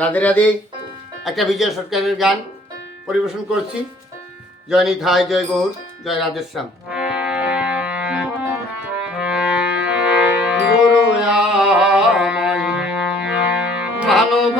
রাধে রাধে, একটা বিজয় সরকারের গান পরিবেশন করছি। জয় নিধায় জয় গৌর, জয় রাধেশ্যাম। মানব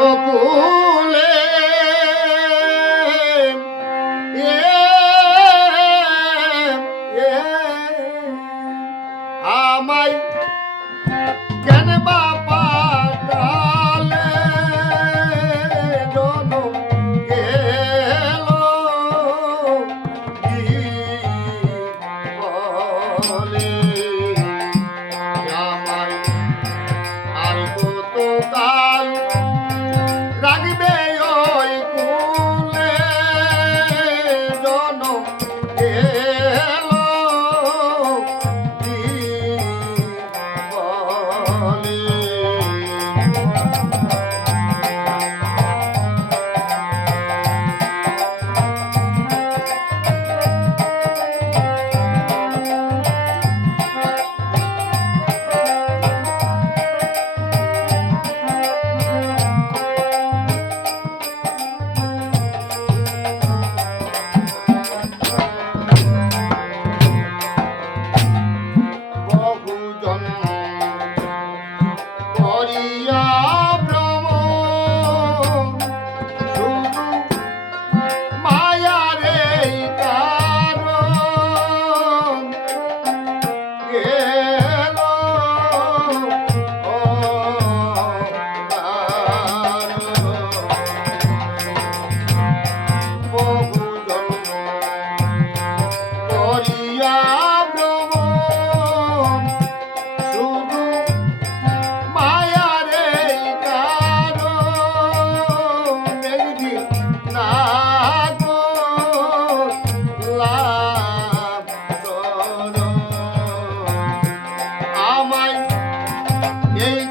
সবাই এই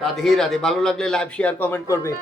রাধে রাধে ভালো লাগলে লাইভ শেয়ার কমেন্ট করবে।